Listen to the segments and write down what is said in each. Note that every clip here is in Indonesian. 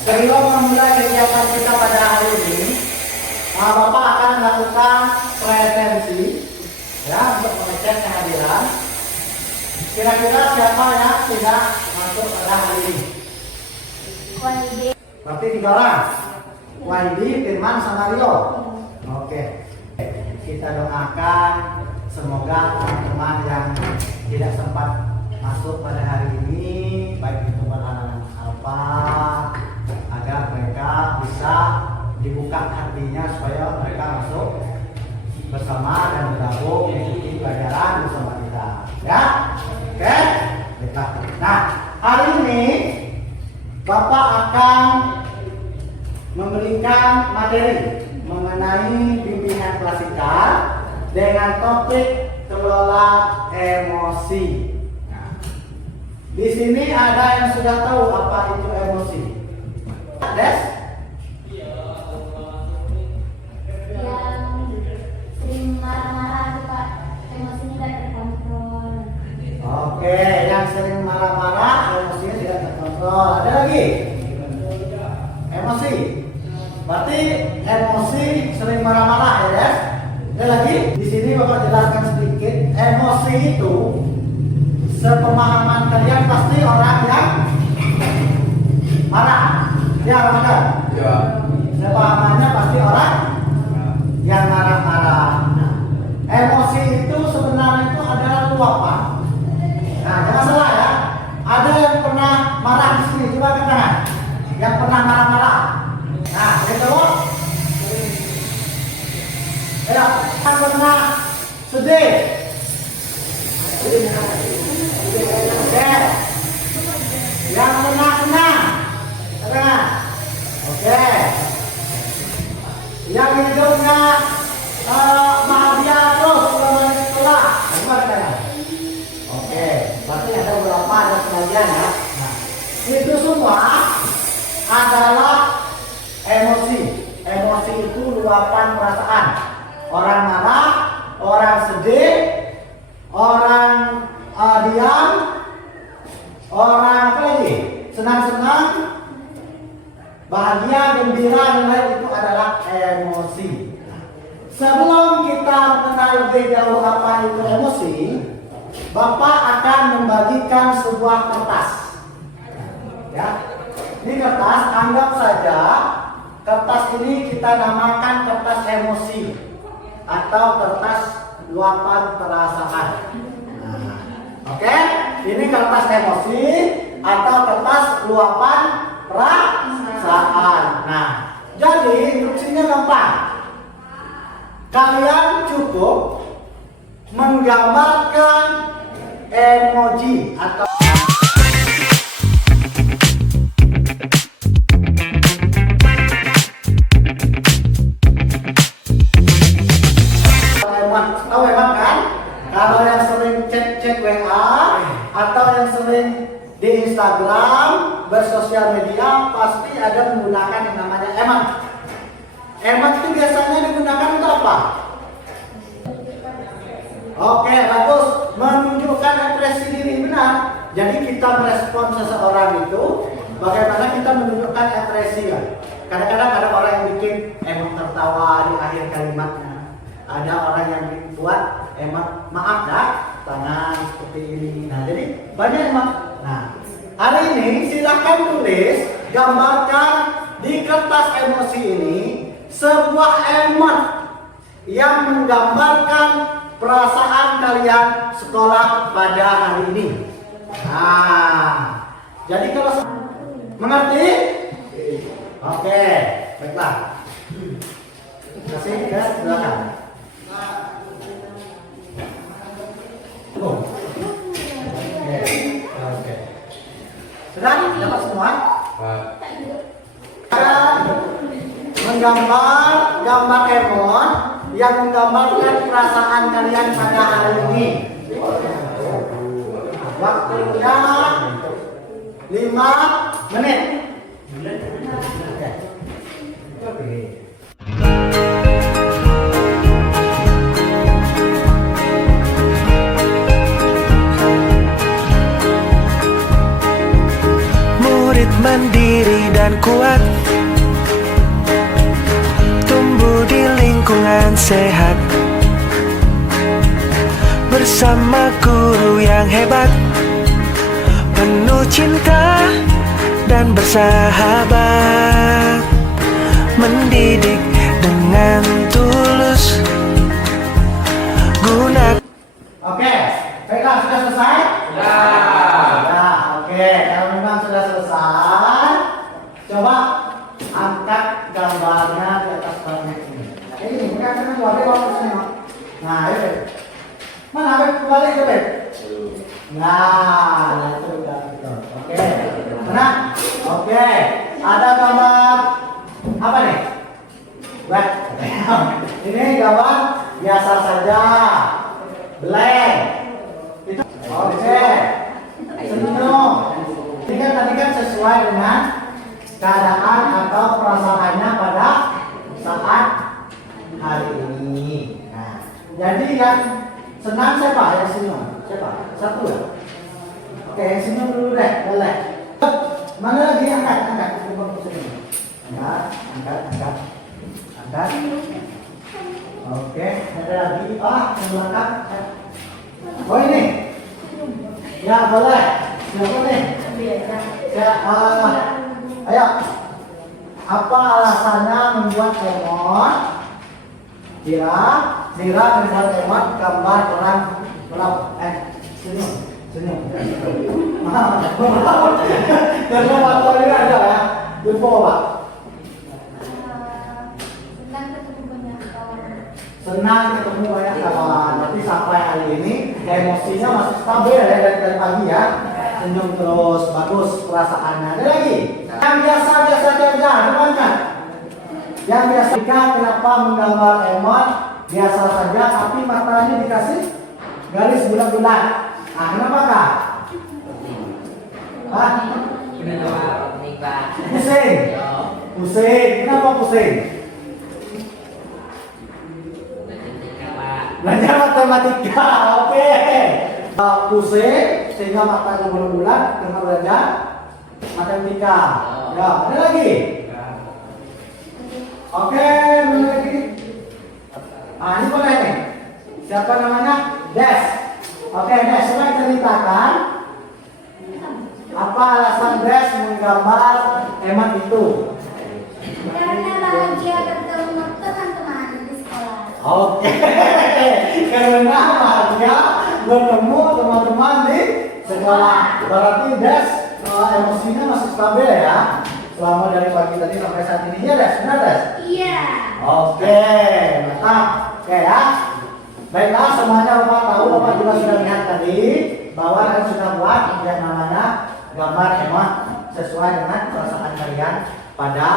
Sebelum memulai kegiatan kita pada hari ini, Bapak akan melakukan presensi ya untuk mengecek kehadiran. Kira-kira siapa yang tidak masuk pada hari ini? Berarti 3 orang. Waidi, Firman, sama Rio. Oke. Kita doakan semoga teman-teman yang tidak sempat masuk pada hari ini, baik itu anak-anak apa, agar mereka bisa dibuka hatinya supaya mereka masuk bersama dan bergabung mengikuti pelajaran bersama kita. Ya, oke. Nah, hari ini Bapak akan memberikan materi mengenai bimbingan klasikal dengan topik kelola emosi. Di sini ada yang sudah tahu apa itu emosi? Des? Yang sering marah-marah, Pak. Emosinya tidak terkontrol. Oke, yang sering marah-marah, emosinya tidak terkontrol. Ada lagi? Emosi. Berarti emosi sering marah-marah ya, Des? Ada lagi? Di sini Bapak jelaskan sedikit. Emosi itu sepemahaman kalian pasti orang yang marah. Ya, benar. Ya. Sepemahamannya pasti orang yang marah-marah. Nah, emosi itu sebenarnya itu adalah luapan. Nah, jangan salah ya. Ada yang pernah marah di sini, coba angkat tangan. Yang pernah marah-marah. Nah, itu. Ya, yang pernah sedih. Oke. Yang pernah senang. Senang. Oke. Yang hidupnya bahagia terus selama di sekolah. Gimana kan? Oke. Berarti ada beberapa, ada sebagian ya. Nah, itu semua adalah emosi. Emosi itu luapan perasaan. Orang marah, orang sedih, orang diam, orang apa lagi? Senang-senang, bahagia, gembira, dan lain itu adalah emosi. Sebelum kita mengenal lebih jauh apa itu emosi, Bapak akan membagikan sebuah kertas. Ya, ini kertas, anggap saja kertas ini kita namakan kertas emosi atau kertas luapan perasaan. Oke, ini kertas emosi atau kertas luapan perasaan. Nah, jadi instruksinya gampang. Kalian cukup menggambarkan emoji atau tahu emang kan? Kalau yang sering cek WA atau yang sering di Instagram, bersosial media, pasti ada menggunakan yang namanya emat. Emat itu biasanya digunakan untuk apa? Oke, bagus. Menunjukkan ekspresi diri, benar. Jadi kita merespon seseorang itu, bagaimana kita menunjukkan ekspresi ya. Kadang-kadang ada orang yang bikin emot tertawa di akhir kalimatnya. Ada orang yang buat emot maaf ya, tangan seperti ini. Nah, jadi banyak emot. Nah, hari ini silahkan tulis, gambarkan di kertas emosi ini sebuah emot yang menggambarkan perasaan kalian sekolah pada hari ini. Nah, jadi kalau mengerti? Oke, baiklah. Terima kasih, ya, silakan. Sudah dapat semua? Menggambar gambar Emon yang menggambarkan perasaan kalian pada hari ini. Waktunya 5 menit. Murid mandiri dan kuat, tumbuh di lingkungan sehat, bersama guru yang hebat, penuh cinta dan bersahabat, mendidik dengan tulus. Oke, baiklah, sudah selesai? Ya, oke. Kalau memang sudah selesai, coba angkat gambarnya di atas banyak ini. Ini bukan karena keluarga waktu sini. Nah, itu. Mana Beb? Kembali ke Beb. Nah, itu udah betul. Oke. Mana? Oke. Ada gambar apa nih? Wah, ini gambar biasa saja. Blank. Itu oke. Senyum. Ini kan tadi kan sesuai dengan keadaan atau perasaannya pada saat hari ini. Nah, jadi yang senang siapa? Yang senyum. Siapa? Satu ya? Oke, yang senyum dulu deh, boleh. Mana lagi angkat? Angkat. Angkat. Oke, ada lagi. Yang belakang. Oh ini. Ya boleh. Siapa nih? Ya, ayo. Apa alasannya membuat Emon? Zira membuat Emon gambar orang senyum. Karena waktu ini ada ya. Lupa Pak. Senang ketemu banyak kawan. Tapi sampai hari ini emosinya masih stabil ya dari pagi ya. Senyum terus, bagus perasaannya. Ada lagi? Yang biasa saja, teman-teman. Yang biasa kenapa menggambar Emon biasa saja, tapi matanya dikasih garis bulat-bulat. Ah, kenapa Kak? Hah? Pusing. Kenapa pusing? Belajar matematika, oke. Pusing sehingga matanya bulat-bulat karena belajar matematika. Ya, ada lagi? Oke, mana lagi? Ah, ini boleh nih. Siapa namanya? Des. Oke, Des, coba ceritakan apa alasan Des menggambar Emon itu? Karena bahagia bertemu teman-teman di sekolah. Oke, karena bahagia bertemu teman-teman di sekolah. Berarti Des emosinya masih stabil ya? Selama dari pagi tadi sampai saat ini. Iya Des, benar Des? Iya. Oke, mantap. Oke ya. Baiklah, semuanya Bapak tahu, Bapak juga sudah lihat tadi bahwa kalian sudah buat yang namanya gambar Emon sesuai dengan perasaan kalian pada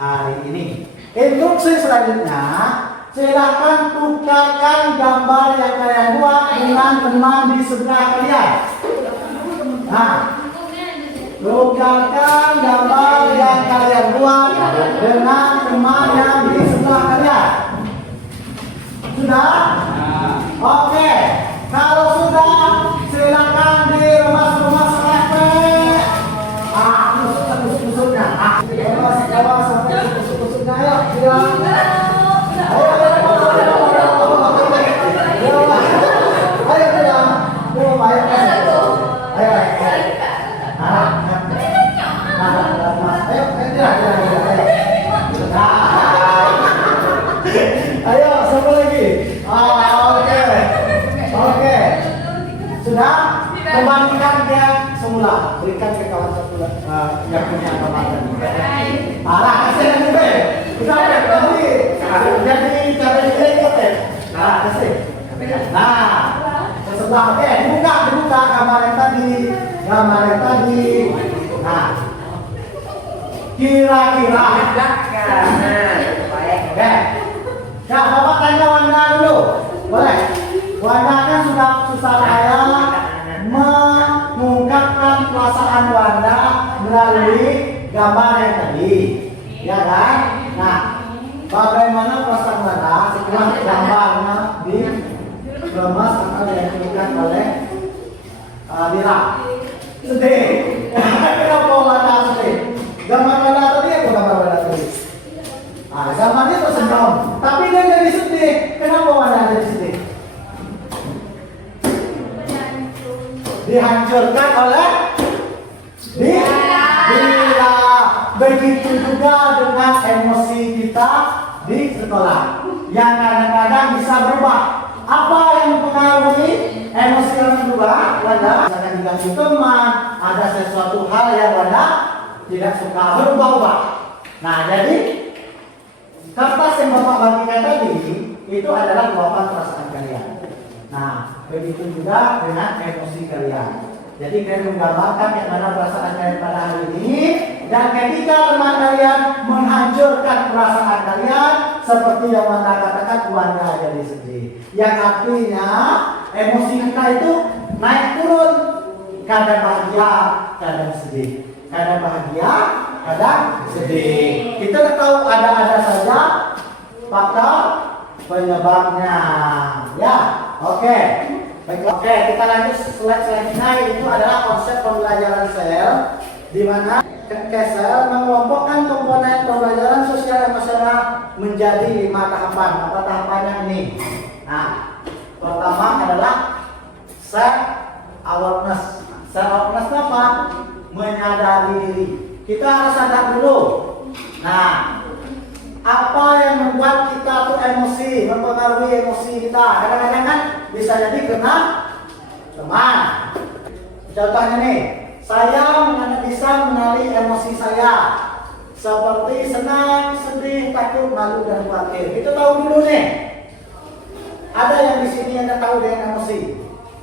hari ini. Instruksi selanjutnya, silakan tukarkan gambar yang kalian buat dengan teman di sebelah kalian. Nah, tukarkan gambar yang kalian buat dengan teman yang di sebelah kalian. Sudah? Oke. Kalau sudah, silakan diremas-remas lepek. Tusuk-tusuknya. Awas sampai tusuk-tusuknya. Ayo, ayo, siapa lagi? Oke. Sudah? Kembalikan dia semula. Berikan ke kawan satu yang punya gambar. Parah, kasih lagi deh. Kita nanti jadi cara ini ikut deh. Nah, kasih. Nah, sebelah oke, dibuka gambar yang tadi. Nah, Kira-kira. Oke. Nah, Bapak tanya Wanda dulu. Boleh? Wanda kan sudah susah payah mengungkapkan perasaan Wanda melalui gambar yang tadi. Ya kan? Nah, bagaimana perasaan Wanda setelah gambarnya dikemas atau dihasilkan oleh Dira? Sedih. Kenapa Wanda sedih? Gambar Wanda tadi apa gambar Wanda tadi? Nah, gambarnya tersenyum, tapi dia jadi sedih. Kenapa Wanda jadi sedih? Dihancurkan oleh Dira. Begitu juga dengan emosi kita di sekolah yang kadang-kadang bisa berubah. Apa yang mempengaruhi emosi yang berubah? Wanda misalkan diganti teman, ada sesuatu hal yang Wanda tidak suka, berubah-ubah. Nah, jadi kertas yang Bapak bagikan tadi itu adalah luapan perasaan kalian. Nah, begitu juga dengan emosi kalian. Jadi kalian menggambarkan yang mana perasaan kalian pada hari ini, dan ketika teman kalian menghancurkan perasaan kalian, seperti yang Wanda katakan, Wanda jadi sedih. Yang artinya emosi kita itu naik turun, kadang bahagia, kadang sedih. Kadang bahagia, kadang sedih. Kita tahu ada-ada saja faktor penyebabnya. Ya, oke. Baiklah. Oke, kita lanjut slide selanjutnya. Itu adalah konsep pembelajaran sel, di mana sel mengelompokkan komponen pembelajaran sosial emosional menjadi 5 tahapan. Apa tahapannya ini? Nah, pertama adalah self awareness. Self awareness apa? Menyadari diri. Kita harus sadar dulu. Nah, apa yang membuat kita tuh emosi, mempengaruhi emosi kita? Kadang-kadang kan bisa jadi kena teman. Contohnya nih, saya bisa mengenali emosi saya seperti senang, sedih, takut, malu, dan khawatir. Kita tahu dulu nih. Ada yang di sini yang tahu dengan emosi.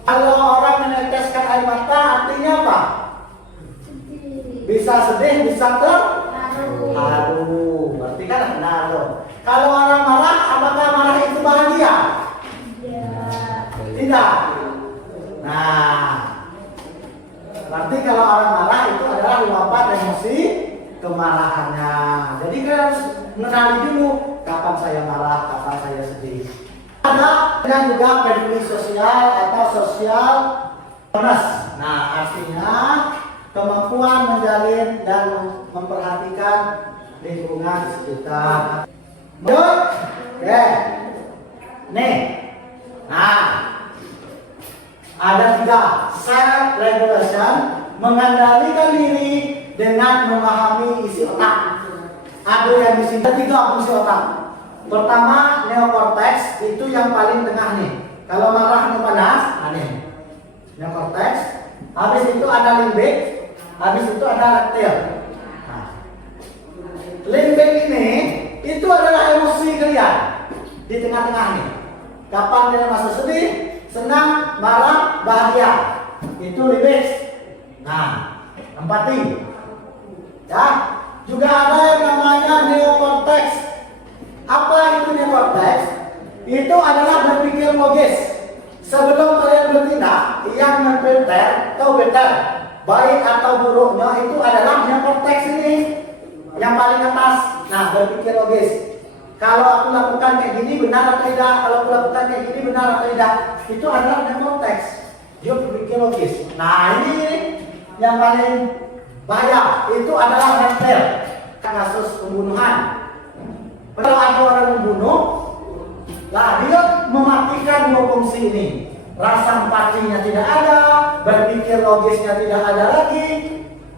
Kalau orang meneteskan air mata, artinya apa? Bisa sedih, bisa terharu. Berarti kan terharu. Kalau orang marah, apakah marah itu bahagia? Tidak. Nah, berarti kalau orang marah itu adalah luapan emosi kemarahannya. Jadi kita harus mengenali dulu kapan saya marah, kapan saya sedih. Ada yang juga peduli sosial atau social awareness. Nah, artinya kemampuan menjalin dan memperhatikan lingkungan sekitar. Oke. Nih. Nah, ada 3. Self regulation, mengendalikan diri dengan memahami isi otak. Ada yang di sini 3 fungsi otak. Pertama, neokortex, itu yang paling tengah nih. Kalau marah atau panas, aneh. Neokortex. Habis itu ada limbik, habis itu ada reptil. Nah, limbik ini itu adalah emosi kalian di tengah-tengah nih. Kapan kalian masuk sedih, senang, marah, bahagia, itu limbik. Nah, empati. Ya, juga ada yang namanya neokortex. Apa itu neokortex? Itu adalah berpikir logis. Sebelum kalian bertindak, yang memfilter atau better, baik atau buruknya itu adalah neokortex ini, yang paling atas. Nah, berpikir logis. Kalau aku lakukan kayak gini benar atau tidak? Kalau aku lakukan kayak gini benar atau tidak? Itu adalah neokortex. Dia berpikir logis. Nah, ini yang paling bahaya. Itu adalah reptil. Kasus pembunuhan. Kalau ada orang membunuh, lah dia mematikan 2 fungsi ini. Rasa empatinya tidak ada, berpikir logisnya tidak ada lagi,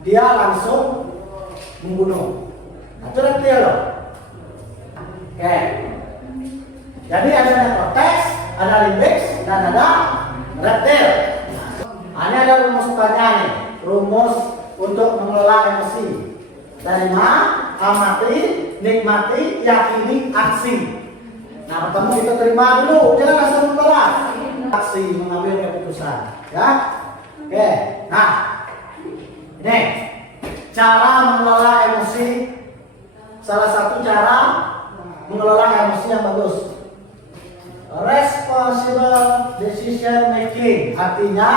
dia langsung membunuh. Nah, itu reptil loh. Oke. Jadi ada neokortex, ada limbik, dan ada reptil. Nah, ini ada rumus-rumusnya nih. Rumus untuk mengelola emosi. Terima, amati, nikmati, yakini, aksi. Nah, pertama kita terima dulu, jangan langsung membalas. Aksi, mengambil keputusan. Ya, oke. Nah, ini cara mengelola emosi. Salah satu cara mengelola emosi yang bagus. Responsible decision making, artinya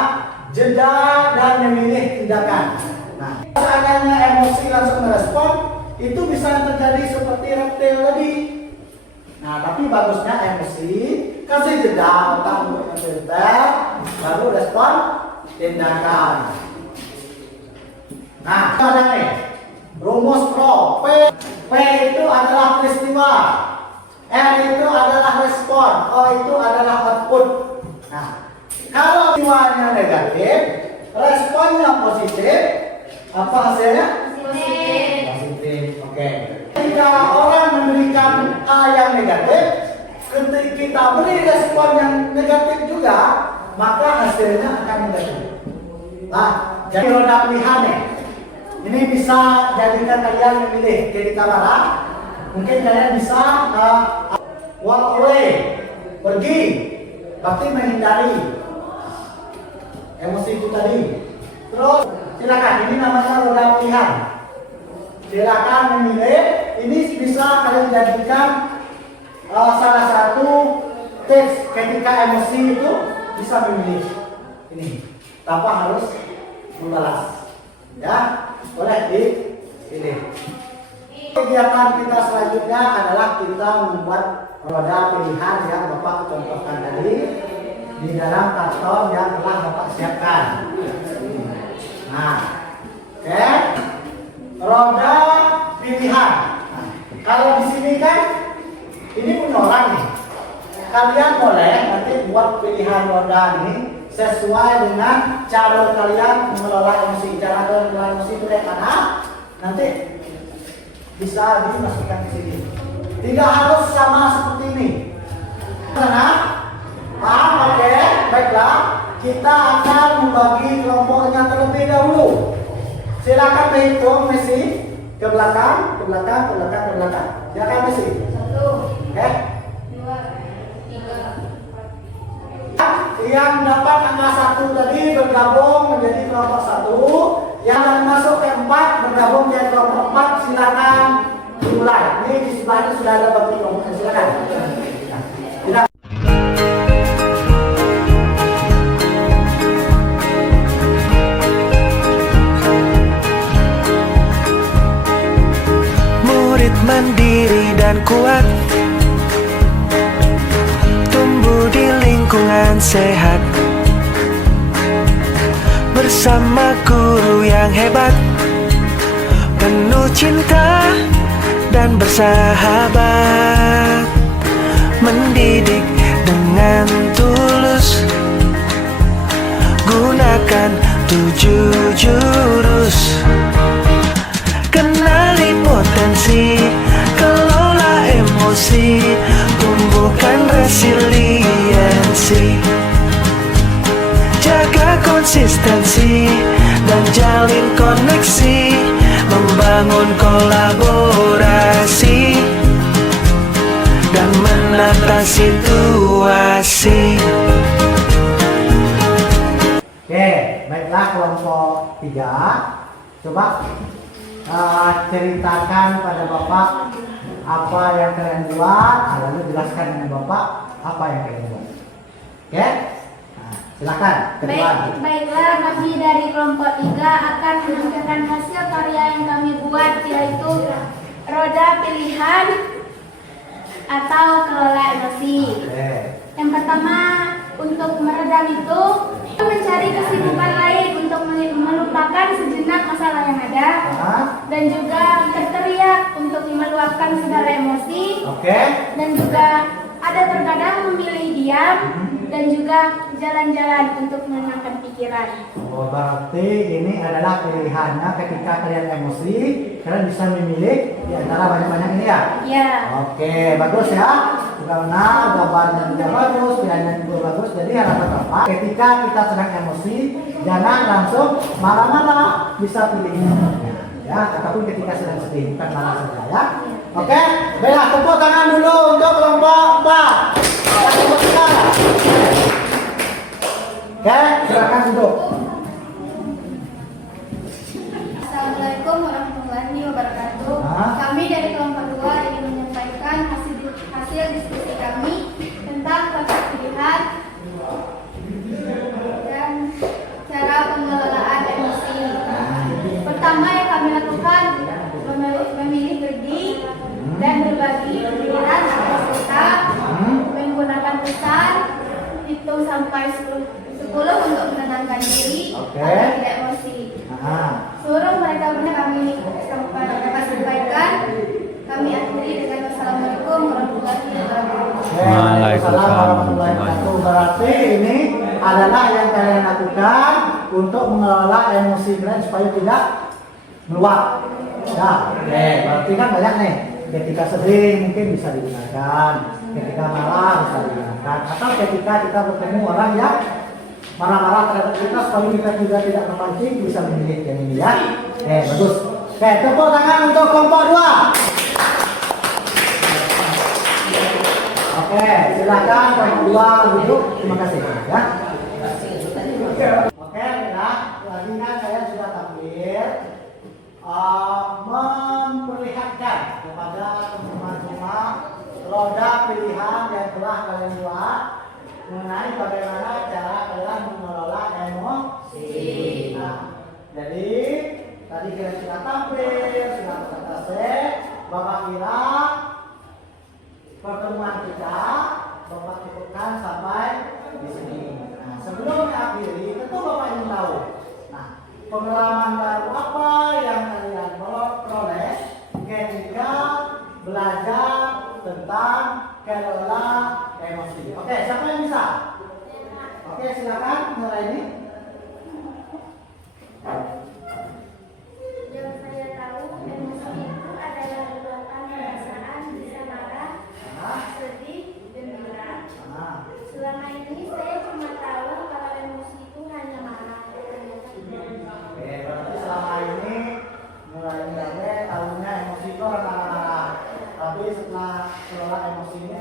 jeda dan memilih tindakan. Nah, seandainya emosi langsung merespon, itu bisa terjadi seperti reptil tadi. Nah, tapi bagusnya emosi kasih jeda otak untuk memfilter, baru respon tindakan. Nah, ada nih rumus pro. P itu adalah peristiwa, R itu adalah respon, O itu adalah output. Nah, kalau peristiwanya negatif, responnya positif, apa hasilnya? Positif. Oke. Jika orang memberikan A yang negatif, ketika kita beri respon yang negatif juga, maka hasilnya akan negatif. Nah, jadi roda pilihan nih. Ini bisa jadikan kalian memilih ketika marah. Mungkin kalian bisa walk away, pergi, berarti menghindari emosi itu tadi. Terus silakan, ini namanya roda pilihan. Silakan memilih. Ini bisa kalian jadikan salah satu tips ketika emosi itu bisa memilih. Ini tanpa harus membalas. Ya, boleh dipilih. Kegiatan kita selanjutnya adalah kita membuat roda pilihan yang Bapak contohkan tadi di dalam karton yang telah Bapak siapkan. Nah, oke, roda pilihan. Nah, kalau di sini kan ini punya orang nih. Kalian boleh nanti buat pilihan roda ini sesuai dengan cara kalian mengelola emosi. Cara kalian mengelola emosi itu kayak mana? Nanti bisa dimasukkan ke sini. Tidak harus sama seperti ini. Karena, paham? Oke, baiklah. Kita akan membagi kelompoknya terlebih dahulu. Silakan berhitung, Messi, ke belakang, ke belakang, ke belakang, ke belakang. Silakan Messi. 1, 2, 3, 4. Yang dapat angka 1 tadi bergabung menjadi kelompok 1. Yang masuk ke 4 bergabung menjadi kelompok 4. Silakan dimulai. Ini di sebelah ini sudah ada bagi kelompok. Silakan. Silakan. Murid mandiri dan kuat, tumbuh di lingkungan sehat, bersama guru yang hebat, penuh cinta dan bersahabat, mendidik dengan tulus, gunakan 7 jurus, kenali potensi, kelola emosi, tumbuhkan resiliensi, jaga konsistensi dan jalin koneksi, membangun kolaborasi dan menata situasi. Oke, baiklah kelompok 3. Coba ceritakan pada Bapak apa yang kalian buat, lalu jelaskan dengan Bapak apa yang kalian buat. Oke? Nah, silakan kedua. Baiklah, kami dari kelompok 3 akan menunjukkan hasil karya yang kami buat, yaitu roda pilihan atau kelola emosi. Oke. Yang pertama, untuk meredam itu mencari kesibukan lain untuk melupakan sejenak masalah yang ada, dan juga berteriak untuk meluapkan segala emosi. Oke. Dan juga ada terkadang memilih diam dan juga jalan-jalan untuk menenangkan pikiran. Oh, berarti ini adalah pilihannya ketika kalian emosi, kalian bisa memilih di antara banyak-banyak ini ya? Iya. Oke, bagus ya. Sudah benar, gambarnya juga bagus, pilihannya juga bagus. Jadi harapan Bapak, ketika kita sedang emosi, jangan langsung marah-marah, bisa pilih. Ya, ataupun ketika sedang sedih, bukan marah saja ya. Oke, baiklah, tepuk tangan dulu untuk kelompok 4. Kelompok 3. Oke, silakan duduk. Assalamualaikum wabarakatuh. Hah? Kami dari kelompok 2 ingin menyampaikan hasil diskusi kami tentang topik pilihan dan cara pengelolaan emosi. Pertama yang kami lakukan memilih pergi dan berbagi pikiran atau serta menggunakan pesan hitung sampai 10 untuk menenangkan diri Oke. agar tidak emosi. Seluruh mereka benar kami sampaikan. Kami akhiri dengan Assalamualaikum warahmatullahi wabarakatuh. Waalaikumsalam warahmatullahi wabarakatuh. Berarti ini adalah yang kalian lakukan untuk mengelola emosi kalian supaya tidak meluap. Ya, berarti kan banyak nih. Ketika sedih mungkin bisa digunakan, ketika marah bisa digunakan, atau ketika kita bertemu orang yang marah-marah terhadap kita supaya kita juga tidak terpancing bisa memilih yang ini ya. Bagus. Tepuk tangan untuk kelompok 2. Oke, silakan kelompok 2 duduk. Terima kasih ya. Oke, nah, lagi kan saya sudah tampil memperlihatkan kepada teman-teman semua roda pilihan yang telah kalian buat mengenai bagaimana cara kalian mengelola emosi. Nah, jadi tadi kalian sudah tampil, sudah presentasi. Bapak kira pertemuan kita Bapak cukupkan sampai di sini. Nah, sebelum mengakhiri, tentu Bapak ingin tahu. Nah, pengalaman baru apa yang kalian peroleh ketika belajar tentang kelola emosi? Oke, siapa yang bisa? Oke, silakan mulai ini. Yang saya tahu, emosi itu adalah luapan perasaan, bisa marah, sedih, gembira. Selama ini saya cuma tahu kalau emosi itu hanya marah. Oke, berarti selama ini mulai dari tahunya emosi itu orang marah. Tapi setelah kelola emosi ini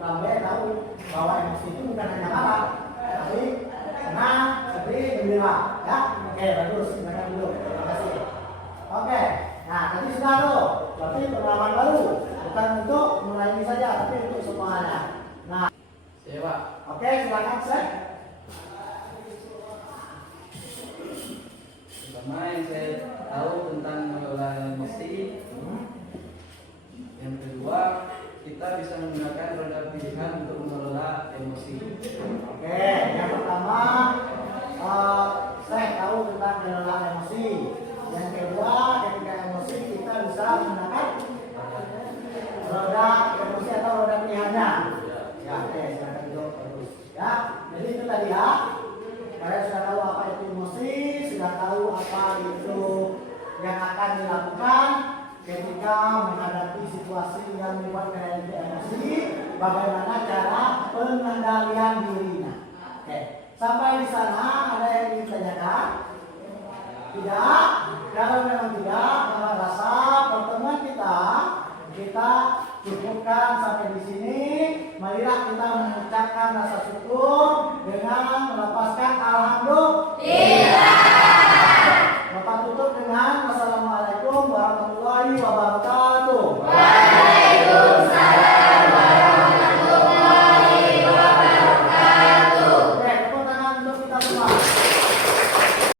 sampai tahu bahwa emosi itu bukan hanya marah, tapi senang, sedih, gembira. Ya, oke, bagus. Silakan dulu. Terima kasih. Oke, nah tadi sudah tuh. Berarti pengalaman baru, bukan untuk mulai ini saja, tapi untuk semuanya. Nah, Pak. oke, silakan Seth. Pertama yang saya tahu tentang mengelola emosi. Yang kedua, kita bisa menggunakan roda pilihan untuk mengelola emosi. Oke, yang pertama saya tahu tentang mengelola emosi. Yang kedua, ketika emosi kita bisa menggunakan roda emosi atau roda pilihannya. Ya, oke, silakan duduk terus. Ya, jadi itu tadi ya. Kalian sudah tahu apa itu emosi, sudah tahu apa itu yang akan dilakukan ketika menghadapi situasi yang membuat kalian emosi, bagaimana cara pengendalian dirinya. Oke, sampai di sana ada yang ingin ditanyakan? Tidak? Kalau memang tidak, maka rasa pertemuan kita cukupkan sampai di sini. Marilah kita mengucapkan rasa syukur dengan melepaskan alhamdulillah. Bapak tutup dengan wassalamualaikum warahmatullahi wabarakatuh. Waalaikumsalam warahmatullahi wabarakatuh. Oke, tepuk tangan untuk kita semua.